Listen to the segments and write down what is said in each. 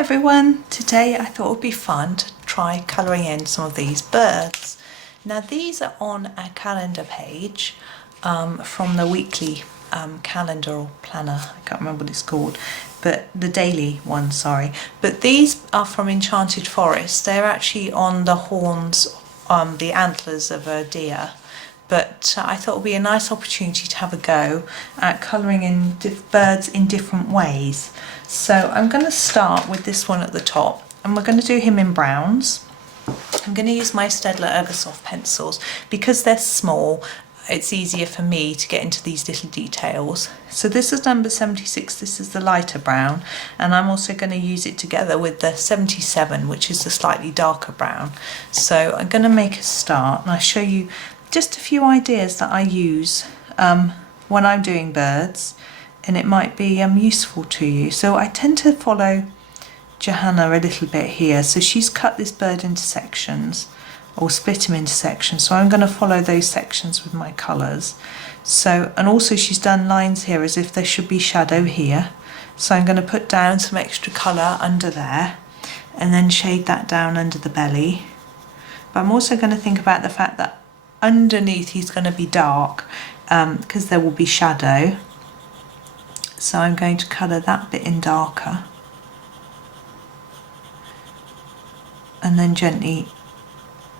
everyone, today I thought it would be fun to try colouring in some of these birds. Now these are on a calendar page from the weekly calendar or planner, I can't remember what it's called, but the daily one, sorry. But these are from Enchanted Forest. They're actually on the horns, the antlers of a deer. But I thought it would be a nice opportunity to have a go at colouring in birds in different ways. So I'm going to start with this one at the top, and we're going to do him in browns. I'm going to use my Staedtler Ergosoft pencils. Because they're small, it's easier for me to get into these little details. So this is number 76, this is the lighter brown, and I'm also going to use it together with the 77, which is the slightly darker brown. So I'm going to make a start, and I'll show you just a few ideas that I use when I'm doing birds, and it might be useful to you. So I tend to follow Johanna a little bit here. So she's cut this bird into sections, or split him into sections, so I'm going to follow those sections with my colours. So, and also she's done lines here as if there should be shadow here, so I'm going to put down some extra colour under there and then shade that down under the belly. But I'm also going to think about the fact that underneath he's going to be dark because there will be shadow, so I'm going to colour that bit in darker and then gently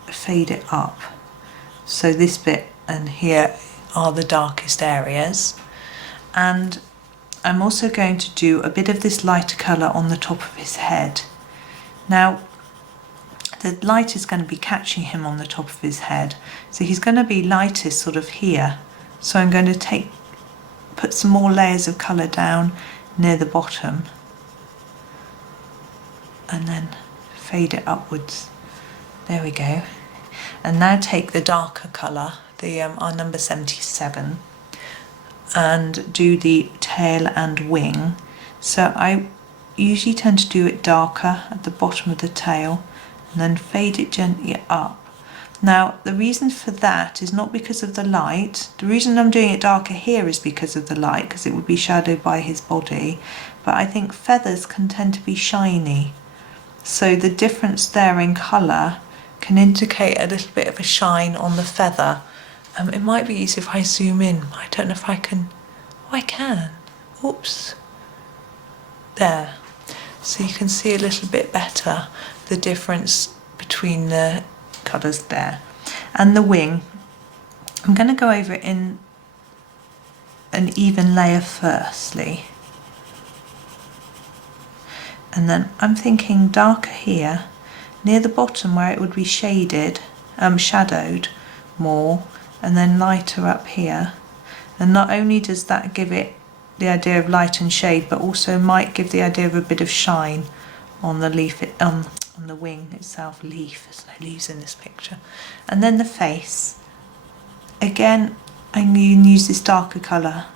fade it up. So this bit and here are the darkest areas, and I'm also going to do a bit of this lighter colour on the top of his head. Now the light is going to be catching him on the top of his head, so he's going to be lightest sort of here. So I'm going to put some more layers of colour down near the bottom and then fade it upwards. There we go. And now take the darker colour, our number 77, and do the tail and wing. So I usually tend to do it darker at the bottom of the tail and then fade it gently up. Now the reason for that is not because of the light. The reason I'm doing it darker here is because of the light, because it would be shadowed by his body, but I think feathers can tend to be shiny, so the difference there in colour can indicate a little bit of a shine on the feather. It might be easy if I zoom in. I don't know if I can. Oh, I can. Oops. There. So you can see a little bit better the difference between the colours there. And the wing, I'm going to go over it in an even layer firstly. And then I'm thinking darker here, near the bottom where it would be shaded, shadowed more, and then lighter up here. And not only does that give it the idea of light and shade, but also might give the idea of a bit of shine on the leaf, on the wing itself. Leaf, there's no leaves in this picture. And then the face, again I'm going to use this darker colour,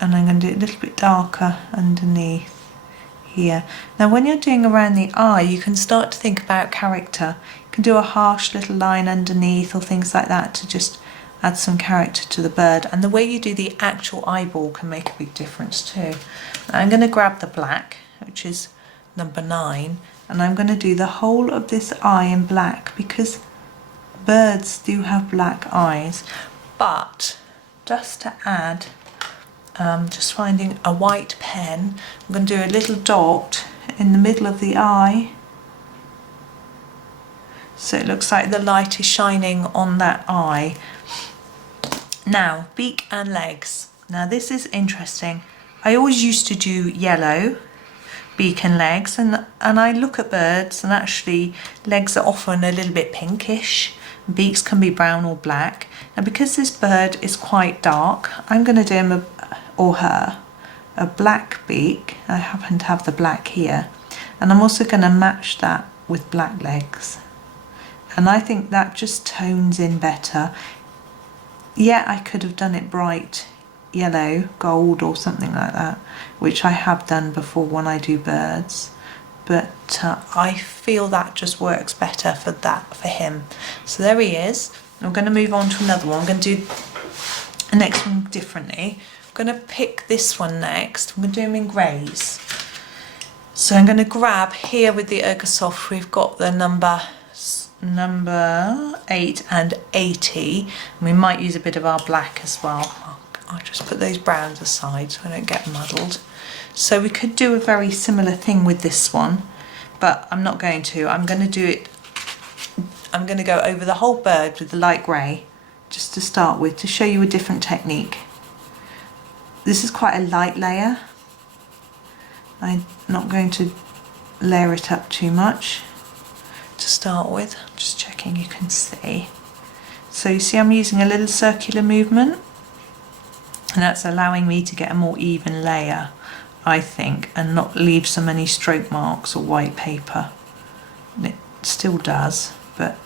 and I'm going to do it a little bit darker underneath here. Now when you're doing around the eye, you can start to think about character. You can do a harsh little line underneath or things like that to just add some character to the bird, and the way you do the actual eyeball can make a big difference too. Now I'm going to grab the black, which is number 9, and I'm going to do the whole of this eye in black, because birds do have black eyes. But just to add, just finding a white pen, I'm going to do a little dot in the middle of the eye, so it looks like the light is shining on that eye. Now, beak and legs. Now this is interesting. I always used to do yellow beak and legs, and I look at birds, and actually legs are often a little bit pinkish, beaks can be brown or black. And because this bird is quite dark, I'm going to do him or her a black beak. I happen to have the black here, and I'm also going to match that with black legs, and I think that just tones in better. Yeah, I could have done it bright yellow, gold or something like that, which I have done before when I do birds, but I feel that just works better for him. So there he is. I'm going to move on to another one. I'm going to do the next one differently. I'm going to pick this one next. I'm going to do him in greys. So I'm going to grab here with the Ergosoft, we've got the number 8 and 80, and we might use a bit of our black as well. I'll just put those browns aside so I don't get muddled. So we could do a very similar thing with this one, but I'm not going to. I'm going to go over the whole bird with the light grey, just to start with, to show you a different technique. This is quite a light layer. I'm not going to layer it up too much to start with. Just checking you can see. So you see I'm using a little circular movement, and that's allowing me to get a more even layer, I think, and not leave so many stroke marks or white paper. And it still does, but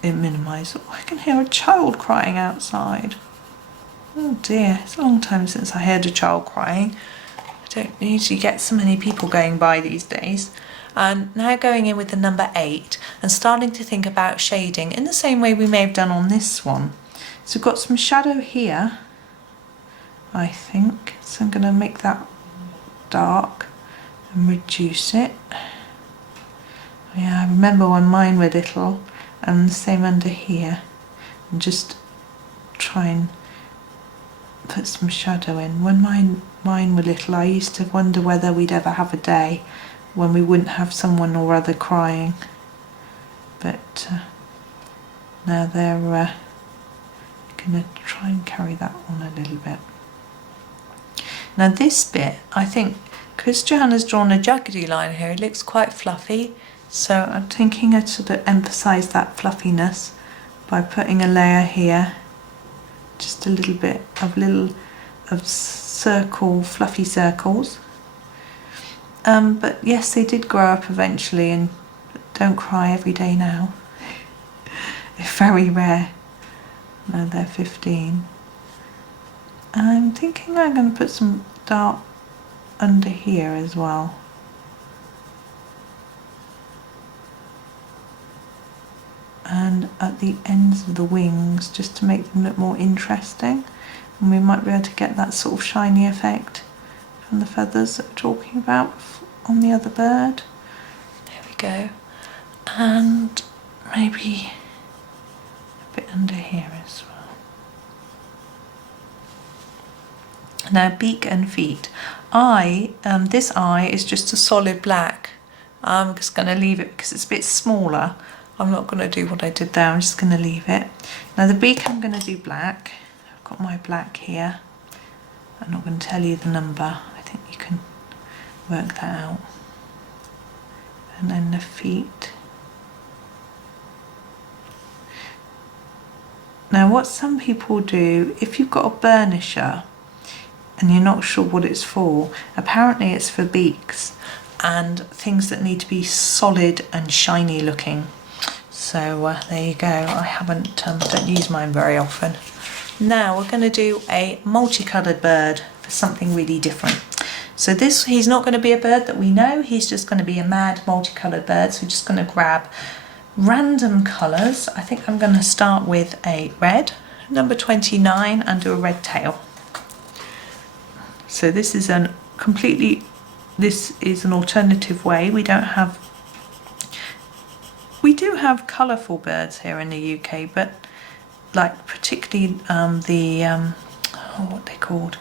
it minimises. Oh, I can hear a child crying outside. Oh dear, it's a long time since I heard a child crying. I don't usually get so many people going by these days. And now going in with the number 8 and starting to think about shading in the same way we may have done on this one. So we've got some shadow here, I think. So I'm going to make that dark and reduce it. Yeah, I remember when mine were little, and the same under here. And just try and put some shadow in. When mine were little, I used to wonder whether we'd ever have a day when we wouldn't have someone or other crying. But now they're going to try and carry that on a little bit. Now this bit, I think, because Johanna's drawn a juggedy line here, it looks quite fluffy. So I'm thinking I'd sort of emphasise that fluffiness by putting a layer here. Just a little bit of circle, fluffy circles. But yes, they did grow up eventually and don't cry every day now. They're very rare. Now they're 15. I'm thinking I'm going to put some dark under here as well. And at the ends of the wings, just to make them look more interesting. And we might be able to get that sort of shiny effect from the feathers that we're talking about on the other bird. There we go. And maybe a bit under here as well. Now Beak and Feet. This eye is just a solid black. I'm just going to leave it because it's a bit smaller. I'm not going to do what I did there, I'm just going to leave it. Now the beak I'm going to do black. I've got my black here. I'm not going to tell you the number, I think you can work that out. And then the feet. Now what some people do, if you've got a burnisher and you're not sure what it's for, apparently it's for beaks and things that need to be solid and shiny looking. So there you go. I don't use mine very often. Now we're going to do a multicoloured bird for something really different. So he's not going to be a bird that we know, he's just going to be a mad multicoloured bird. So we're just going to grab random colours. I think I'm going to start with a red, number 29, and do a red tail. So this is an alternative way. We do have colourful birds here in the UK, but like particularly what they're called,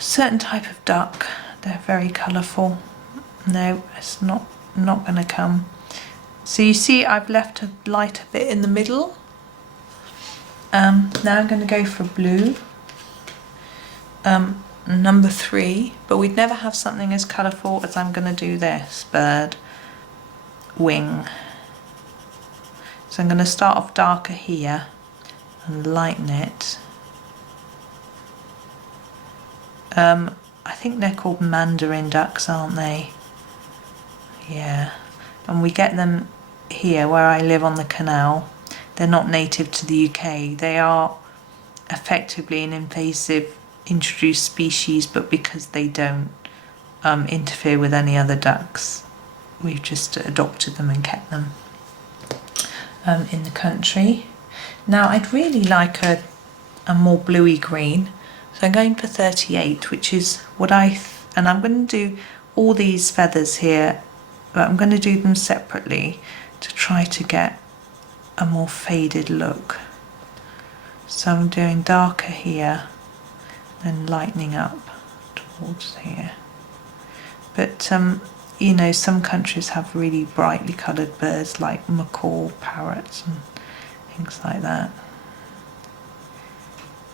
certain type of duck. They're very colourful. No, it's not going to come. So you see, I've left a lighter bit in the middle. Now I'm going to go for blue. Number 3, but we'd never have something as colourful as I'm going to do this bird wing. So I'm going to start off darker here and lighten it. I think they're called Mandarin Ducks, aren't they? Yeah, and we get them here where I live on the canal. They're not native to the UK. They are effectively an invasive introduced species, but because they don't interfere with any other ducks, we've just adopted them and kept them in the country. Now I'd really like a more bluey green. So I'm going for 38, which is what and I'm going to do all these feathers here, but I'm going to do them separately to try to get a more faded look. So I'm doing darker here and lightening up towards here. But you know, some countries have really brightly coloured birds like macaw, parrots and things like that.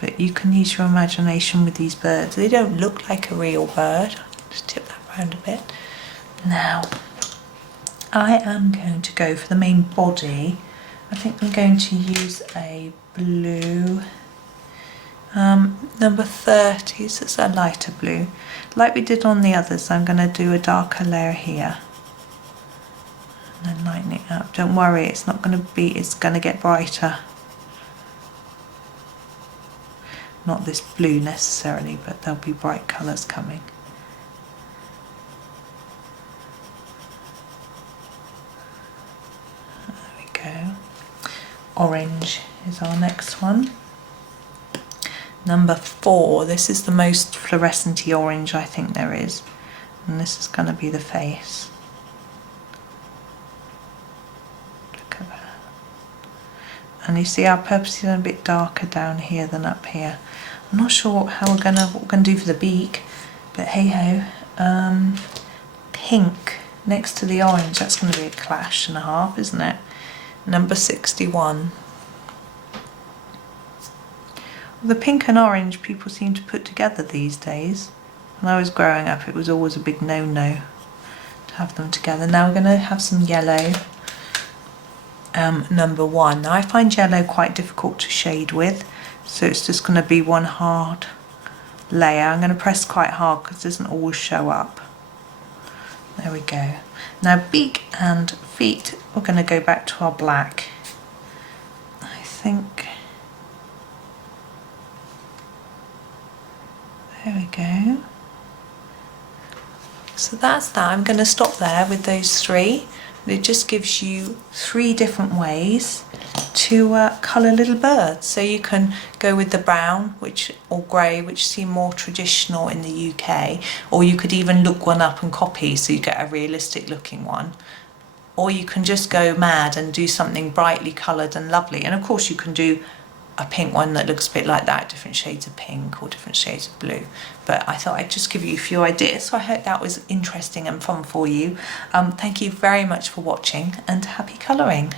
But you can use your imagination with these birds. They don't look like a real bird. Just tip that round a bit. Now, I am going to go for the main body. I think I'm going to use a blue, number 30, so it's a lighter blue. Like we did on the others, I'm going to do a darker layer here. And then lighten it up. Don't worry, it's not going to be, it's going to get brighter. Not this blue necessarily, but there'll be bright colours coming. There we go. Orange is our next one. Number 4, this is the most fluorescent-y orange I think there is. And this is going to be the face. Look at that. And you see our purpose is a bit darker down here than up here. I'm not sure what we're gonna do for the beak, but hey ho. Pink next to the orange, that's going to be a clash and a half, isn't it? Number 61. The pink and orange people seem to put together these days. When I was growing up, it was always a big no-no to have them together. Now we're going to have some yellow. Number 1. Now I find yellow quite difficult to shade with, so it's just going to be one hard layer. I'm going to press quite hard because it doesn't always show up. There we go. Now beak and feet, we're going to go back to our black. I think. There we go. So that's that. I'm going to stop there with those 3. It just gives you 3 different ways to colour little birds. So you can go with the brown or grey, which seem more traditional in the UK, or you could even look one up and copy so you get a realistic looking one. Or you can just go mad and do something brightly coloured and lovely. And of course you can do a pink one that looks a bit like that, different shades of pink or different shades of blue. But I thought I'd just give you a few ideas, so I hope that was interesting and fun for you. Thank you very much for watching and happy colouring.